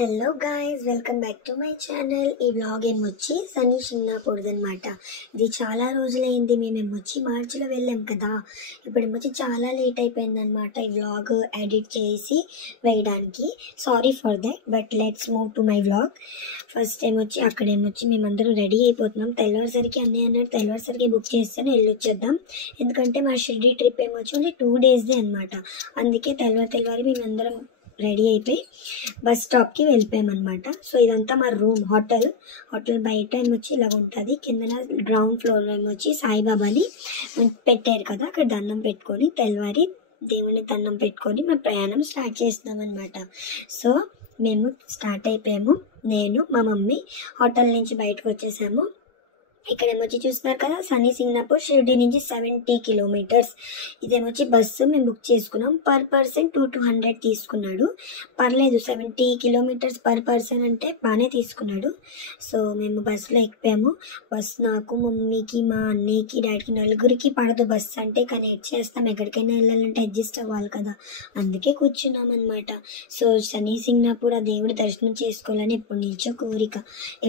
Hello guys, welcome back to my channel. ఈ vlog ఏమొచ్చి Sunny షింగ్నాపూర్దనమాట. ఇది చాలా రోజులైంది. మేమేమొచ్చి మార్చిలో వెళ్ళాం కదా. ఇప్పుడు ఏమొచ్చి చాలా లేట్ అయిపోయిందనమాట ఈ వ్లాగ్ ఎడిట్ చేసి వేయడానికి. Sorry for that, but let's move to my vlog. First ఏమొచ్చి అక్కడేమొచ్చి మేమందరం రెడీ అయిపోతున్నాం. తెల్లవారుసరికి అన్నట్టు తెల్లవారుసరికి బుక్ చేస్తేనే వెళ్ళొచ్చేద్దాం. ఎందుకంటే మా షిర్డీ ట్రిప్ ఏమొచ్చి ఓన్లీ 2 daysదే అనమాట. అందుకే తెల్లవారి మేమందరం రెడీ అయిపోయి బస్ స్టాప్కి వెళ్ళిపోయామన్నమాట. సో ఇదంతా మా రూమ్. హోటల్ బయట ఏమొచ్చి ఇలా ఉంటుంది. కిందన గ్రౌండ్ ఫ్లోర్లో ఏమొచ్చి సాయిబాబాని పెట్టారు కదా, అక్కడ దండం పెట్టుకొని తెల్లవారి దేవుని దండం పెట్టుకొని మా ప్రయాణం స్టార్ట్ చేస్తున్నాం అనమాట. సో మేము స్టార్ట్ అయిపోయాము. నేను మా మమ్మీ హోటల్ నుంచి బయటకు వచ్చేసాము. ఇక్కడ ఏమొచ్చి చూస్తున్నారు కదా, సన్నీ సింగ్నాపూర్ షిర్డీ నుంచి 70 kilometers. ఇదేమొచ్చి బస్సు మేము బుక్ చేసుకున్నాం. పర్ పర్సన్ 200 తీసుకున్నాడు. పర్లేదు, 70 kilometers పర్ పర్సన్ అంటే బాగానే తీసుకున్నాడు. సో మేము బస్సులో ఎక్కిపోయాము. బస్సు నాకు, మమ్మీకి, మా అన్నయ్యకి, డాడీకి నలుగురికి పడదు బస్సు అంటే. కానీ చేస్తాం, ఎక్కడికైనా వెళ్ళాలంటే అడ్జస్ట్ అవ్వాలి కదా, అందుకే కూర్చున్నాం అనమాట. సో సన్నీ సింగ్నాపూర్ ఆ దేవుడి దర్శనం చేసుకోవాలని ఎప్పటి నుంచో కోరిక.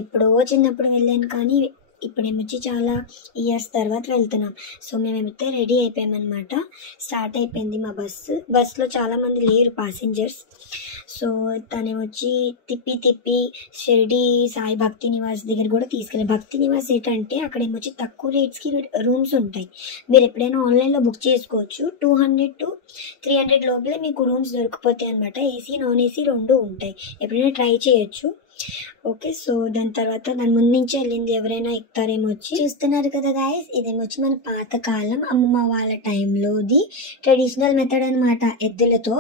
ఎప్పుడో చిన్నప్పుడు వెళ్ళాను, కానీ ఇప్పుడు ఏమొచ్చి చాలా ఇయర్స్ తర్వాత వెళ్తున్నాం. సో మేమైతే రెడీ అయిపోయామన్నమాట. స్టార్ట్ అయిపోయింది మా బస్సులో చాలామంది లేరు ప్యాసింజర్స్. సో తనేమొచ్చి తిప్పి షిర్డీ సాయి భక్తి నివాస్ దగ్గర కూడా తీసుకెళ్ళి. భక్తి నివాస్ ఏంటంటే అక్కడ ఏమొచ్చి తక్కువ రేట్స్కి రూమ్స్ ఉంటాయి. మీరు ఎప్పుడైనా ఆన్లైన్లో బుక్ చేసుకోవచ్చు. 200 to 300 లోపలే మీకు రూమ్స్ దొరికిపోతాయి అనమాట. ఏసీ నాన్ ఏసీ రెండు ఉంటాయి. ఎప్పుడైనా ట్రై చేయొచ్చు. ఓకే, సో దాని తర్వాత దాని ముందు నుంచి వెళ్ళింది ఎవరైనా ఎక్కుతారేమో. వచ్చి చూస్తున్నారు కదా గాయస్, ఇదేమొచ్చి మన పాతకాలం అమ్మమ్మ వాళ్ళ టైంలోది ట్రెడిషనల్ మెథడ్ అనమాట. ఎద్దులతో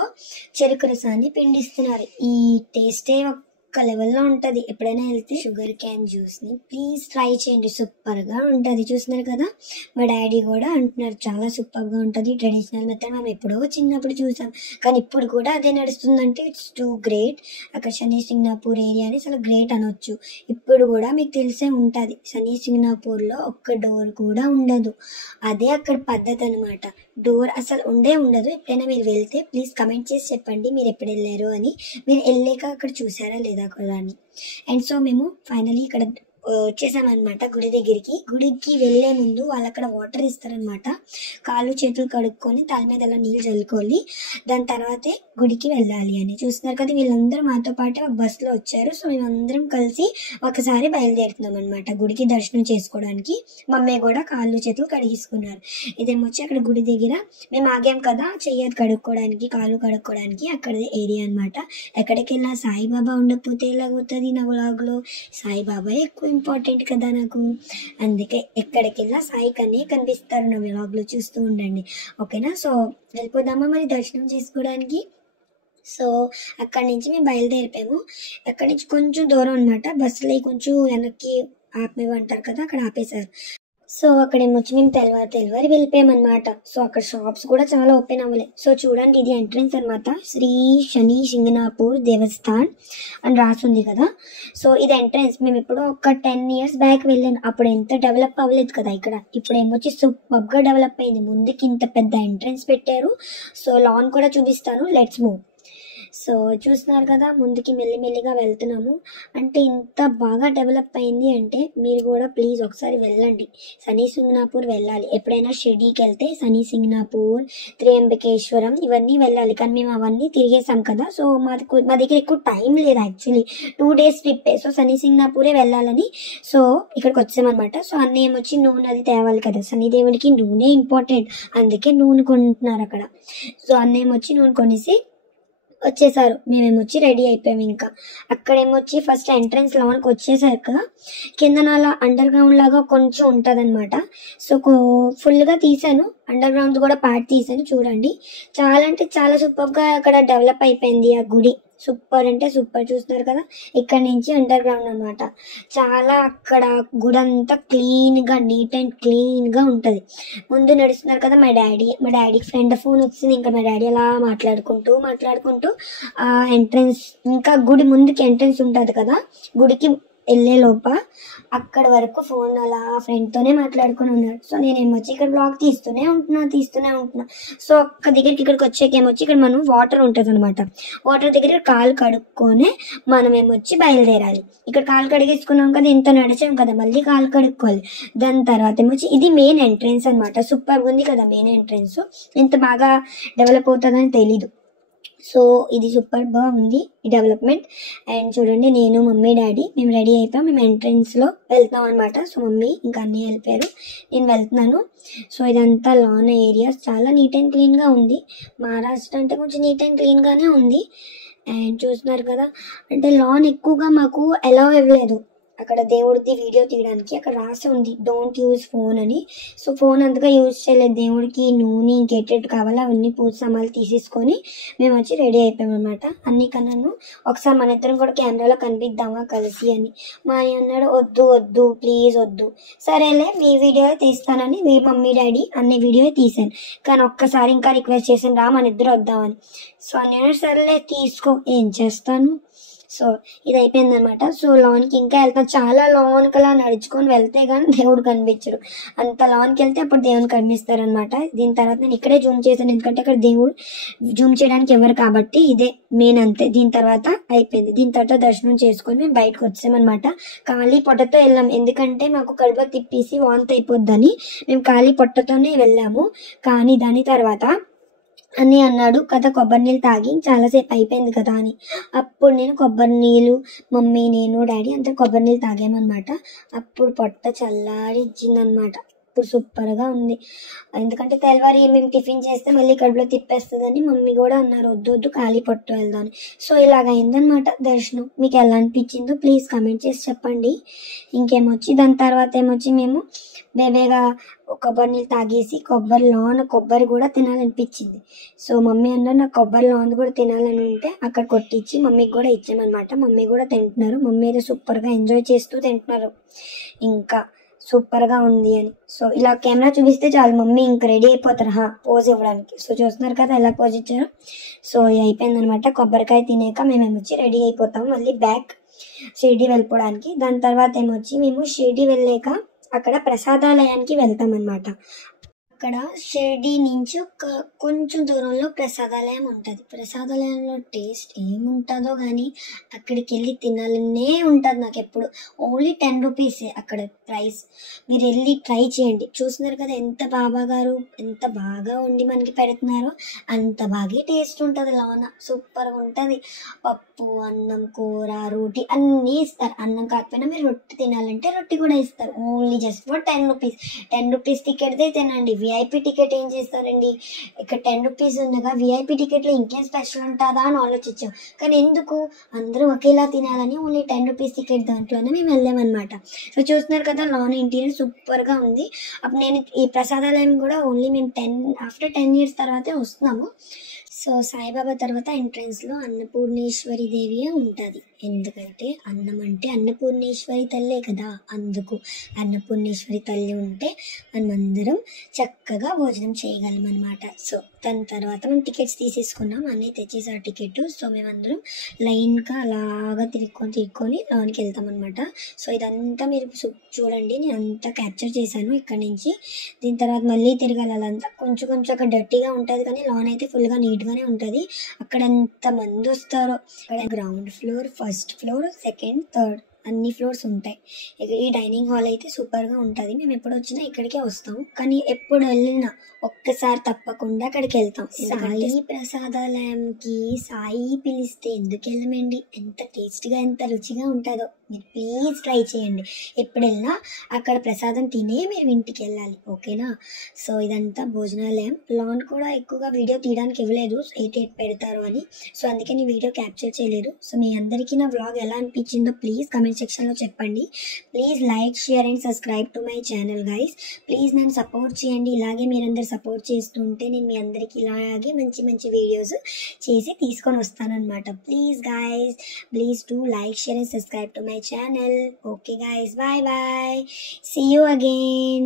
చెరుకు రసాన్ని పిండిస్తున్నారు. ఈ టేస్టే ఒక లెవెల్లో ఉంటుంది. ఎప్పుడైనా వెళ్తే షుగర్ క్యాన్ జ్యూస్ని ప్లీజ్ ట్రై చేయండి, సూపర్గా ఉంటుంది. చూస్తున్నారు కదా, మా డాడీ కూడా అంటున్నారు చాలా సూపర్గా ఉంటుంది ట్రెడిషనల్ మెథడ్. మేము ఎప్పుడో చిన్నప్పుడు చూసాం, కానీ ఇప్పుడు కూడా అదే నడుస్తుందంటే ఇట్స్ టూ గ్రేట్. అక్కడ సన్నీ సింగ్నాపూర్ ఏరియాని అసలు గ్రేట్ అనొచ్చు. ఇప్పుడు కూడా మీకు తెలిసే ఉంటుంది, సన్నీ సింగ్నాపూర్లో ఒక్క డోర్ కూడా ఉండదు. అదే అక్కడ పద్ధతి అనమాట. డోర్ అసలు ఉండదు. ఎప్పుడైనా మీరు వెళ్తే ప్లీజ్ కమెంట్ చేసి చెప్పండి మీరు ఎప్పుడు వెళ్ళారు అని. మీరు వెళ్ళాక అక్కడ చూసారా లేదా కూడా అని. అండ్ సో మేము ఫైనలీ ఇక్కడ వచ్చేసామన్నమాట గుడి దగ్గరికి. గుడికి వెళ్ళే ముందు వాళ్ళు అక్కడ వాటర్ ఇస్తారనమాట. కాళ్ళు చేతులు కడుక్కొని తల మీద అలా నీళ్ళు చల్లుకోవాలి. దాని తర్వాతే గుడికి వెళ్ళాలి అని. చూస్తున్నారు కదా, వీళ్ళందరూ మాతో పాటు ఒక బస్సులో వచ్చారు. సో మేమందరం కలిసి ఒకసారి బయలుదేరుతున్నాం అనమాట గుడికి దర్శనం చేసుకోవడానికి. మమ్మీ కూడా కాళ్ళు చేతులు కడిగించుకున్నారు. ఇదేమొచ్చి అక్కడ గుడి దగ్గర మేము ఆగాం కదా చెయ్యదు కడుక్కోవడానికి, కాళ్ళు కడుక్కోవడానికి. అక్కడ ఏరియా అనమాట. ఎక్కడికి వెళ్ళినా సాయిబాబా ఉండకపోతే ఎలాగవుతుంది నా వ్లాగ్లో. సాయిబాబా ఎక్కువ ఇంపార్టెంట్ కదా నాకు. అందుకే ఎక్కడికి వెళ్ళినా సాయి కన్నీ కనిపిస్తారు నా వ్లాగ్లో, చూస్తూ ఉండండి. ఓకేనా, సో వెళ్ళిపోదామా మరి దర్శనం చేసుకోవడానికి. సో అక్కడి నుంచి మేము బయలుదేరిపోయాము. అక్కడి నుంచి కొంచెం దూరం అనమాట. బస్సులో కొంచెం వెనక్కి ఆపేమంటారు కదా, అక్కడ ఆపేశారు. సో అక్కడ ఏమొచ్చి మేము తెల్లవారి వెళ్ళిపోయామన్నమాట. సో అక్కడ షాప్స్ కూడా చాలా ఓపెన్ అవ్వలేదు. సో చూడండి, ఇది ఎంట్రన్స్ అనమాట. శ్రీ శని సింగనాపూర్ దేవస్థాన్ అని రాసుంది కదా. సో ఇది ఎంట్రన్స్. మేము ఇప్పుడు ఒక 10 years బ్యాక్ వెళ్ళాను. అప్పుడు ఎంత డెవలప్ అవ్వలేదు కదా ఇక్కడ. ఇప్పుడు ఏమొచ్చి సూపర్గా డెవలప్ అయింది. ముందుకి ఇంత పెద్ద ఎంట్రన్స్ పెట్టారు. సో లాన్ కూడా చూపిస్తాను, లెట్స్ మూవ్. సో చూస్తున్నారు కదా, ముందుకి మెల్లిమెల్లిగా వెళ్తున్నాము. అంటే ఇంత బాగా డెవలప్ అయింది అంటే మీరు కూడా ప్లీజ్ ఒకసారి వెళ్ళండి. సన్నీ సింగ్నాపూర్ వెళ్ళాలి. ఎప్పుడైనా షిర్డీకి వెళ్తే సన్నీ సింగ్నాపూర్, త్రియంబకేశ్వరం ఇవన్నీ వెళ్ళాలి. కానీ మేము అవన్నీ తిరిగేసాం కదా. సో మా దగ్గర ఎక్కువ టైం లేదు యాక్చువల్లీ. 2 days ట్రిప్పే. సో సన్నీ సింగ్నాపూరే వెళ్ళాలని సో ఇక్కడికి వచ్చామన్నమాట. సో అన్నీ ఏమొచ్చి నూనె అది తేవాలి కదా, సన్నీ దేవుడికి నూనె ఇంపార్టెంట్. అందుకే నూనె కొంటున్నారు అక్కడ. సో అన్నీ ఏమొచ్చి నూనె కొనేసి వచ్చేసారు. మేమేమొచ్చి రెడీ అయిపోయాము. ఇంకా అక్కడేమొచ్చి ఫస్ట్ ఎంట్రన్స్ లోనికి వచ్చేసాక కింద అలా అండర్ గ్రౌండ్ లాగా కొంచెం ఉంటుంది అనమాట. సో ఫుల్గా తీసాను, అండర్ గ్రౌండ్ కూడా పార్ట్ తీసాను. చూడండి, చాలా అంటే చాలా సూపర్గా అక్కడ డెవలప్ అయిపోయింది ఆ గుడి. సూపర్ అంటే సూపర్. చూస్తున్నారు కదా, ఇక్కడ నుంచి అండర్ గ్రౌండ్ అనమాట. చాలా అక్కడ గుడి అంతా క్లీన్గా, నీట్ అండ్ క్లీన్గా ఉంటుంది. ముందు నడుస్తున్నారు కదా మా డాడీ ఫ్రెండ్ ఫోన్ వచ్చింది. ఇంకా మా డాడీ అలా మాట్లాడుకుంటూ ఆ ఎంట్రన్స్, ఇంకా గుడి ముందుకి ఎంట్రన్స్ ఉంటుంది కదా, గుడికి వెళ్ళే లోప అక్కడ వరకు ఫోన్ అలా ఫ్రెండ్తోనే మాట్లాడుకొని ఉన్నాడు. సో నేనేమొచ్చి ఇక్కడ బ్లాగ్ తీస్తూనే ఉంటున్నా. సో ఒక్క దగ్గరికి ఇక్కడికి వచ్చాకేమొచ్చి ఇక్కడ మనం వాటర్ ఉంటుంది అనమాట. వాటర్ దగ్గర కాలు కడుక్కొని మనం ఏమొచ్చి బయలుదేరాలి. ఇక్కడ కాలు కడిగేసుకున్నాం కదా, ఇంత నడిచాం కదా, మళ్ళీ కాలు కడుక్కోవాలి. దాని తర్వాత ఏమొచ్చి ఇది మెయిన్ ఎంట్రెన్స్ అనమాట. సూపర్గా ఉంది కదా మెయిన్ ఎంట్రెన్స్. ఇంత బాగా డెవలప్ అవుతుందని తెలీదు. సో ఇది సూపర్ బాగుంది ఈ డెవలప్మెంట్. అండ్ చూడండి, నేను మమ్మీ డాడీ మేము రెడీ అయిపోయాం. మేము ఎంట్రెన్స్లో వెళ్తాం అనమాట. సో మమ్మీ ఇంకా అన్నీ వెళ్ళిపోయారు, నేను వెళ్తున్నాను. సో ఇదంతా లాన్ ఏరియాస్ చాలా నీట్ అండ్ క్లీన్గా ఉంది. మహారాష్ట్ర అంటే కొంచెం నీట్ అండ్ క్లీన్గానే ఉంది. అండ్ చూస్తున్నారు కదా, అంటే లాన్ ఎక్కువగా మాకు అలౌ ఇవ్వలేదు అక్కడ దేవుడిది వీడియో తీయడానికి. అక్కడ రాసి ఉంది డోంట్ యూజ్ ఫోన్ అని. సో ఫోన్ అంతగా యూజ్ చేయలేదు. దేవుడికి నూనె ఇంకేటెట్ కావాలో అవన్నీ పూజ సామాన్లు తీసేసుకొని మేము వచ్చి రెడీ అయిపోయాం అనమాట. అన్ని కన్నాను ఒకసారి మన ఇద్దరం కూడా కెమెరాలో కనిపిద్దామా కలిసి అని. మా ఆయన అన్నాడు వద్దు ప్లీజ్ వద్దు. సరేలే మీ వీడియో తీస్తానని మీ మమ్మీ డాడీ అన్ని వీడియో తీసాను. కానీ ఒక్కసారి ఇంకా రిక్వెస్ట్ చేశాను రా మన ఇద్దరు వద్దామని. సో నేను సరేలే తీసుకో ఏం చేస్తాను. సో ఇది అయిపోయింది అనమాట. సో లాన్కి ఇంకా వెళ్తాం. చాలా లాన్కి అలా నడుచుకొని వెళ్తే కానీ దేవుడు కనిపించరు. అంత లాన్కి వెళ్తే అప్పుడు దేవుని కనిపిస్తారు అనమాట. దీని తర్వాత నేను ఇక్కడే జూమ్ చేశాను, ఎందుకంటే అక్కడ దేవుడు జూమ్ చేయడానికి ఎవరు కాబట్టి ఇదే మెయిన్ అంతే. దీని తర్వాత అయిపోయింది. దీని తర్వాత దర్శనం చేసుకొని మేము బయటకు వచ్చామన్నమాట. ఖాళీ పొట్టతో వెళ్ళాం, ఎందుకంటే మాకు కడుపు తిప్పేసి వాంతి అయిపోద్దని మేము ఖాళీ పొట్టతోనే వెళ్ళాము. కానీ దాని తర్వాత అని అన్నాడు కదా కొబ్బరి నీళ్ళు తాగి చాలాసేపు అయిపోయింది కదా అని. అప్పుడు నేను కొబ్బరి నీళ్ళు మమ్మీ నేను డాడీ అంతా కొబ్బరి నీళ్ళు తాగామన్నమాట. అప్పుడు పొట్ట చల్లారి ఇచ్చిందనమాట. ఇప్పుడు సూపర్గా ఉంది. ఎందుకంటే తెల్లవారి మేము టిఫిన్ చేస్తే మళ్ళీ కడుపులో తిప్పేస్తుందని మమ్మీ కూడా అన్నారు వద్దు ఖాళీ పొట్టు వెళ్దాం. సో ఇలాగ అయిందనమాట దర్శనం. మీకు ఎలా అనిపించిందో ప్లీజ్ కామెంట్ చేసి చెప్పండి. ఇంకేమొచ్చి దాని తర్వాత ఏమొచ్చి మేము బేబేగా కొబ్బరి నీళ్ళు తాగేసి కొబ్బరి కూడా తినాలనిపించింది. సో మమ్మీ అన్నారు నాకు కొబ్బరి లాన్ కూడా తినాలని ఉంటే అక్కడ కొట్టించి మమ్మీకి కూడా ఇచ్చామన్నమాట. మమ్మీ కూడా తింటున్నారు. మమ్మీ అయితే సూపర్గా ఎంజాయ్ చేస్తూ తింటున్నారు. ఇంకా సూపర్గా ఉంది అని. సో ఇలా కెమెరా చూపిస్తే చాలు మమ్మీ ఇంకా రెడీ అయిపోతారు పోజ్ ఇవ్వడానికి. సో చూస్తున్నారు కదా ఎలా పోజ్ ఇచ్చారు. సో అయిపోయిందనమాట. కొబ్బరికాయ తినేక మేము ఏమొచ్చి రెడీ అయిపోతాము మళ్ళీ బ్యాక్ షిరిడి వెళ్ళిపోవడానికి. దాని తర్వాత ఏమొచ్చి మేము షిరిడి వెళ్ళాక అక్కడ ప్రసాదాలయానికి వెళ్తామన్నమాట. అక్కడ షిరిడి నుంచి కొంచెం దూరంలో ప్రసాదాలయం ఉంటుంది. ప్రసాదాలయంలో టేస్ట్ ఏముంటుందో కానీ అక్కడికి వెళ్ళి తినాలనే ఉంటుంది నాకు ఎప్పుడు. ఓన్లీ 10 రూపీసే అక్కడ ప్రైస్. మీరు వెళ్ళి ట్రై చేయండి. చూస్తున్నారు కదా ఎంత బాబా గారు ఎంత బాగా వండి మనకి పెడుతున్నారో అంత బాగా టేస్ట్ ఉంటుంది. లోన సూపర్గా ఉంటుంది. పప్పు అన్నం కూర రోటీ అన్నీ ఇస్తారు. అన్నం కాకపోయినా మీరు రొట్టి తినాలంటే రొట్టి కూడా ఇస్తారు. Only just for 10 rupees. 10 rupees టికెట్దే తినండి. విఐపి టికెట్ ఏం చేస్తారండి, ఇక్కడ 10 రూపీస్ ఉండగా విఐపి టికెట్లో ఇంకేం స్పెషల్ ఉంటుందా అని ఆలోచించాం. కానీ ఎందుకు అందరూ ఒకేలా తినాలని ఓన్లీ 10 రూపీస్ టికెట్ దాంట్లోనే మేము వెళ్ళామన్నమాట. సో చూస్తున్నారు కదా లాన్ ఇంటీరియర్ సూపర్గా ఉంది. అప్పుడు నేను ఈ ప్రసాదాలయం కూడా ఓన్లీ మేము ఆఫ్టర్ 10 years తర్వాతే వస్తున్నాము. సో సాయిబాబా తర్వాత ఎంట్రన్స్లో అన్నపూర్ణేశ్వరి దేవియే ఉంటుంది. ఎందుకంటే అన్నం అంటే అన్నపూర్ణేశ్వరి తల్లే కదా, అందుకు అన్నపూర్ణేశ్వరి తల్లి ఉంటే మనమందరం చక్కగా భోజనం చేయగలం అనమాట. సో దాని తర్వాత మేము టికెట్స్ తీసేసుకున్నాం, అన్నయ్య తెచ్చేసారు టికెట్. సో మేమందరం లైన్గా అలాగా తిరుక్కొని లోనికి వెళ్తాం అనమాట. సో ఇదంతా మీరు చూడండి, నేను అంతా క్యాప్చర్ చేశాను ఇక్కడ నుంచి. దీని తర్వాత మళ్ళీ తిరగాలి. అదంతా కొంచెం అక్కడ డర్టీగా ఉంటుంది, కానీ లాన్ అయితే ఫుల్గా నీట్గానే ఉంటుంది. అక్కడ ఎంత మంది వస్తారో. అక్కడ ground floor, first floor, second, third అన్ని ఫ్లోర్స్ ఉంటాయి. ఈ డైనింగ్ హాల్ అయితే సూపర్గా ఉంటుంది. మేము ఎప్పుడు వచ్చినా ఇక్కడికే వస్తాం, కానీ ఎప్పుడు వెళ్ళినా ఒక్కసారి తప్పకుండా అక్కడికి వెళ్తాం. సాయి ప్రసాదాలయంకి సాయి పిలిస్తే ఎందుకు వెళ్ళమండి, ఎంత టేస్ట్గా ఎంత రుచిగా ఉంటుందో. మీరు ప్లీజ్ ట్రై చేయండి. ఎప్పుడు వెళ్ళినా అక్కడ ప్రసాదం తినే మీరు ఇంటికి వెళ్ళాలి, ఓకేనా. సో ఇదంతా భోజనాలయం. లాన్ కూడా ఎక్కువగా వీడియో తీయడానికి ఇవ్వలేదు, 8 పెడతారు అని. సో అందుకే నేను వీడియో క్యాప్చర్ చేయలేదు. సో మీ అందరికీ నా వ్లాగ్ ఎలా అనిపించిందో ప్లీజ్ కమెంట్ సెక్షన్లో చెప్పండి. Please like, share and subscribe to my channel guys. Please నన్ను సపోర్ట్ చేయండి. ఇలాగే మీరందరూ సపోర్ట్ చేస్తుంటే నేను మీ అందరికీ ఇలాగే మంచి వీడియోస్ చేసి తీసుకొని వస్తానన్నమాట. Please guys, please to like, share and subscribe to my channel. Okay guys, bye bye, see you again.